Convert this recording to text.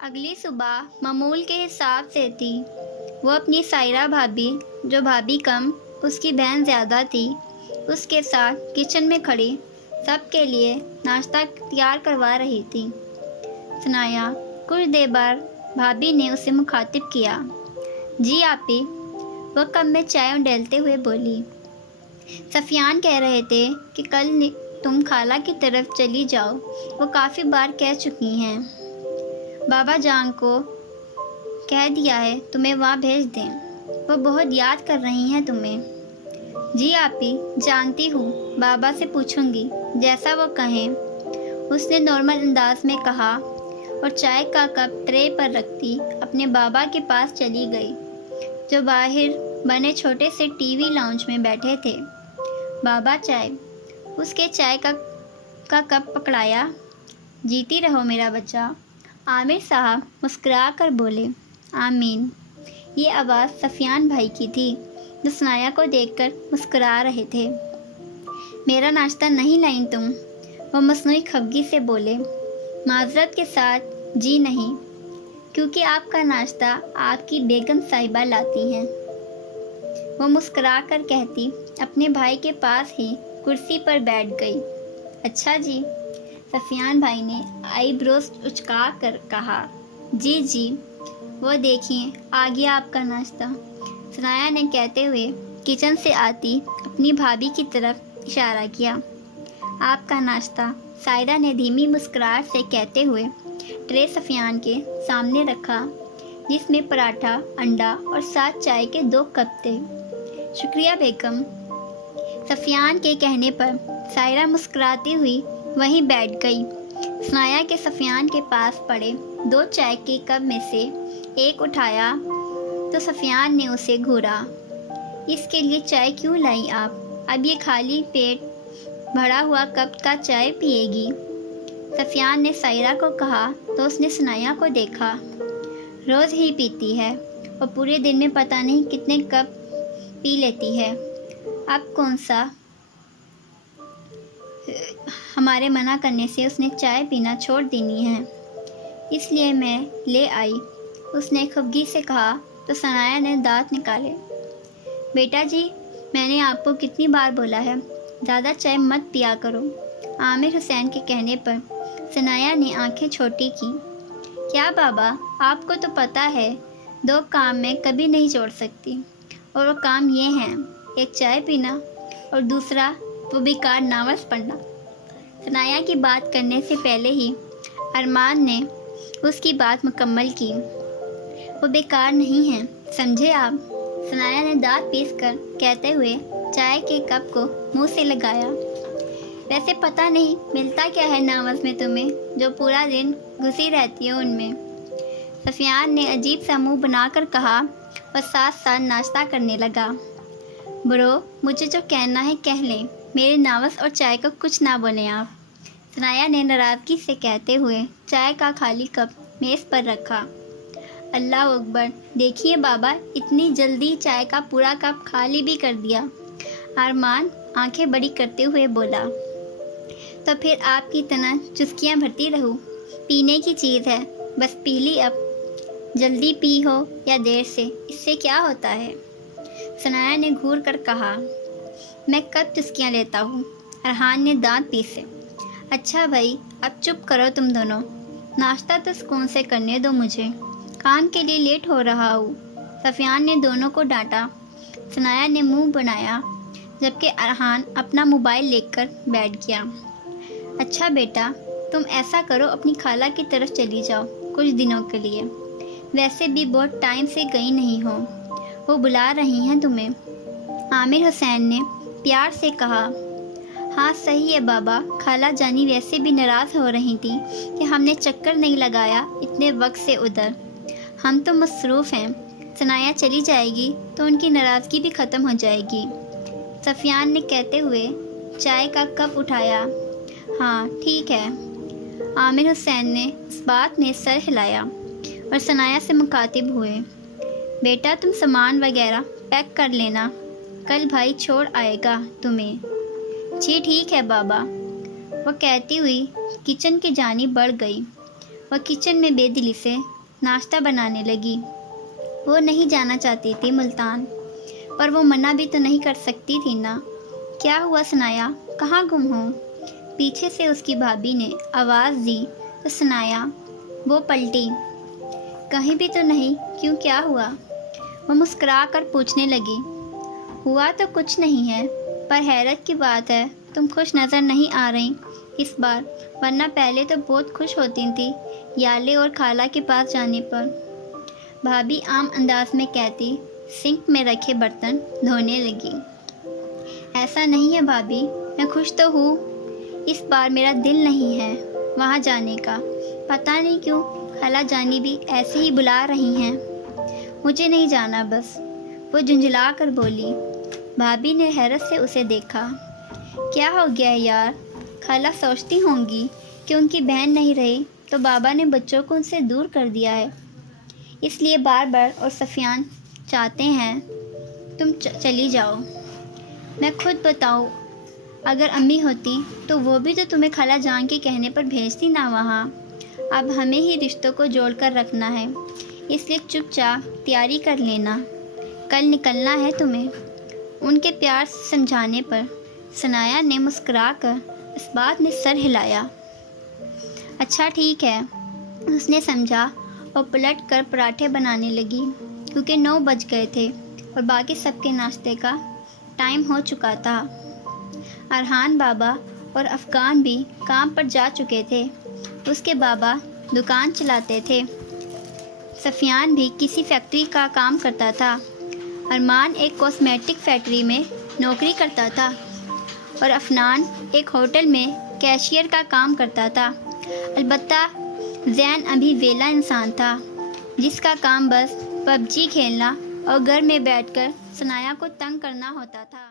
اگلی صبح معمول کے حساب سے تھی۔ وہ اپنی سائرہ بھابھی، جو بھابھی کم اس کی بہن زیادہ تھی، اس کے ساتھ کچن میں کھڑی سب کے لیے ناشتہ تیار کروا رہی تھی۔ ثنایا کچھ دیر بعد بھابھی نے اسے مخاطب کیا۔ جی آپی، وہ کپ میں چائے ڈالتے ہوئے بولی۔ سفیان کہہ رہے تھے کہ کل تم خالہ کی طرف چلی جاؤ، وہ کافی بار کہہ چکی ہیں۔ بابا جان کو کہہ دیا ہے تمہیں وہاں بھیج دیں، وہ بہت یاد کر رہی ہیں تمہیں۔ جی آپی، جانتی ہوں، بابا سے پوچھوں گی، جیسا وہ کہیں، اس نے نارمل انداز میں کہا اور چائے کا کپ ٹرے پر رکھتی اپنے بابا کے پاس چلی گئی، جو باہر بنے چھوٹے سے ٹی وی لاؤنج میں بیٹھے تھے۔ بابا چائے، اس کے چائے کا کپ پکڑایا۔ جیتی رہو میرا بچہ، عامر صاحب مسکرا کر بولے۔ آمین۔ یہ آواز سفیان بھائی کی تھی، جو ثنایا کو دیکھ کر مسکرا رہے تھے۔ میرا ناشتہ نہیں لائیں تم؟ وہ مصنوعی خفگی سے بولے۔ معذرت کے ساتھ جی نہیں، کیونکہ آپ کا ناشتہ آپ کی بیگم صاحبہ لاتی ہیں، وہ مسکرا کر کہتی اپنے بھائی کے پاس ہی کرسی پر بیٹھ گئی۔ اچھا جی، سفیان بھائی نے آئی بروز اچکا کر کہا۔ جی جی، وہ دیکھیے آ گیا آپ کا ناشتہ، ثنایا نے کہتے ہوئے کچن سے آتی اپنی بھابھی کی طرف اشارہ کیا۔ آپ کا ناشتہ، سائرہ نے دھیمی مسکراہٹ سے کہتے ہوئے ٹرے سفیان کے سامنے رکھا، جس میں پراٹھا، انڈا اور ساتھ چائے کے 2 کپ تھے۔ شکریہ بیگم۔ سفیان کے کہنے پر سائرہ مسکراتی ہوئی وہیں بیٹھ گئی۔ ثنایا کے سفیان کے پاس پڑے 2 چائے کے کپ میں سے ایک اٹھایا تو سفیان نے اسے گھورا۔ اس کے لیے چائے کیوں لائی آپ؟ اب یہ خالی پیٹ بھرا ہوا کپ کا چائے پیے گی؟ سفیان نے سائرہ کو کہا تو اس نے ثنایا کو دیکھا۔ روز ہی پیتی ہے، اور پورے دن میں پتہ نہیں کتنے کپ پی لیتی ہے، اب کون سا؟ ہمارے منع کرنے سے اس نے چائے پینا چھوڑ دینی ہے، اس لیے میں لے آئی، اس نے خفگی سے کہا تو ثنایا نے دانت نکالے۔ بیٹا جی، میں نے آپ کو کتنی بار بولا ہے زیادہ چائے مت پیا کرو۔ عامر حسین کے کہنے پر ثنایا نے آنکھیں چھوٹی کی۔ کیا بابا، آپ کو تو پتہ ہے 2 کام میں کبھی نہیں چھوڑ سکتی، اور وہ کام یہ ہیں، ایک چائے پینا اور دوسرا وہ بیکار ناولز پڑھنا۔ ثنایا کی بات کرنے سے پہلے ہی ارمان نے اس کی بات مکمل کی۔ وہ بیکار نہیں ہیں، سمجھے آپ؟ ثنایا نے دانت پیس کر کہتے ہوئے چائے کے کپ کو منہ سے لگایا۔ ویسے پتہ نہیں ملتا کیا ہے ناولز میں تمہیں، جو پورا دن گھسی رہتی ہے ان میں؟ سفیان نے عجیب سا منہ بنا کر کہا اور ساتھ ساتھ ناشتہ کرنے لگا۔ برو، مجھے جو کہنا ہے کہہ لیں، میرے ناولز اور چائے کو کچھ نہ بولیں آپ، ثنایا نے ناراضگی سے کہتے ہوئے چائے کا خالی کپ میز پر رکھا۔ اللہ اکبر، دیکھیے بابا، اتنی جلدی چائے کا پورا کپ خالی بھی کر دیا۔ ارمان آنکھیں بڑی کرتے ہوئے بولا۔ تو پھر آپ کی طرح چسکیاں بھرتی رہوں، پینے کی چیز ہے، بس پی لی، اب جلدی پی ہو یا دیر سے اس سے کیا ہوتا ہے؟ ثنایا نے گھور کر کہا۔ میں کب چسکیاں لیتا ہوں؟ ارحان نے دانت پیسے۔ اچھا بھائی، اب چپ کرو تم دونوں، ناشتہ تو سکون سے کرنے دو مجھے، کام کے لیے لیٹ ہو رہا ہوں۔ سفیان نے دونوں کو ڈانٹا۔ ثنایا نے منہ بنایا، جبکہ ارحان اپنا موبائل لے کر بیٹھ گیا۔ اچھا بیٹا، تم ایسا کرو، اپنی خالہ کی طرف چلی جاؤ کچھ دنوں کے لیے، ویسے بھی بہت ٹائم سے گئی نہیں ہو، وہ بلا رہی ہیں تمہیں، عامر حسین نے پیار سے کہا۔ ہاں صحیح ہے بابا، خالہ جانی ویسے بھی ناراض ہو رہی تھی کہ ہم نے چکر نہیں لگایا اتنے وقت سے ادھر، ہم تو مصروف ہیں، ثنایا چلی جائے گی تو ان کی ناراضگی بھی ختم ہو جائے گی، سفیان نے کہتے ہوئے چائے کا کپ اٹھایا۔ ہاں ٹھیک ہے، عامر حسین نے اس بات میں سر ہلایا اور ثنایا سے مخاطب ہوئے۔ بیٹا تم سامان وغیرہ پیک کر لینا، کل بھائی چھوڑ آئے گا تمہیں۔ جی ٹھیک ہے بابا، وہ کہتی ہوئی کچن کی جانب بڑھ گئی۔ وہ کچن میں بے دلی سے ناشتہ بنانے لگی۔ وہ نہیں جانا چاہتی تھی ملتان، پر وہ منع بھی تو نہیں کر سکتی تھی نا۔ کیا ہوا ثنایا، کہاں گم ہو؟ پیچھے سے اس کی بھابھی نے آواز دی تو ثنایا وہ پلٹی۔ کہیں بھی تو نہیں، کیوں، کیا ہوا؟ وہ مسکرا کر پوچھنے لگی۔ ہوا تو کچھ نہیں ہے، پر حیرت کی بات ہے تم خوش نظر نہیں آ رہی اس بار، ورنہ پہلے تو بہت خوش ہوتی تھی یالے اور خالہ کے پاس جانے پر۔ بھابھی عام انداز میں کہتی سنک میں رکھے برتن دھونے لگی۔ ایسا نہیں ہے بھابھی، میں خوش تو ہوں، اس بار میرا دل نہیں ہے وہاں جانے کا، پتہ نہیں کیوں خالہ جانی بھی ایسے ہی بلا رہی ہیں۔ مجھے نہیں جانا بس، وہ جھنجھلا کر بولی۔ بھابھی نے حیرت سے اسے دیکھا۔ کیا ہو گیا ہے یار؟ خالہ سوچتی ہوں گی کہ ان کی بہن نہیں رہی تو بابا نے بچوں کو ان سے دور کر دیا ہے، اس لیے بار بار اور سفیان چاہتے ہیں تم چلی جاؤ۔ میں خود بتاؤں، اگر امی ہوتی تو وہ بھی تو تمہیں خالہ جان کے کہنے پر بھیجتی نا وہاں۔ اب ہمیں ہی رشتوں کو جوڑ کر رکھنا ہے، اس لیے چپ چاپ تیاری کر لینا، کل نکلنا ہے تمہیں۔ ان کے پیار سے سمجھانے پر ثنایا نے مسکرا کر اس بات میں سر ہلایا۔ اچھا ٹھیک ہے، اس نے سمجھا اور پلٹ کر پراٹھے بنانے لگی، کیونکہ 9 بج گئے تھے اور باقی سب کے ناشتے کا ٹائم ہو چکا تھا۔ ارحان بابا اور افغان بھی کام پر جا چکے تھے، اس کے بابا دکان چلاتے تھے، سفیان بھی کسی فیکٹری کا کام کرتا تھا، ارمان ایک کاسمیٹک فیکٹری میں نوکری کرتا تھا اور افنان ایک ہوٹل میں کیشیئر کا کام کرتا تھا۔ البتہ زین ابھی ویلا انسان تھا، جس کا کام بس PUBG کھیلنا اور گھر میں بیٹھ کر ثنایا کو تنگ کرنا ہوتا تھا۔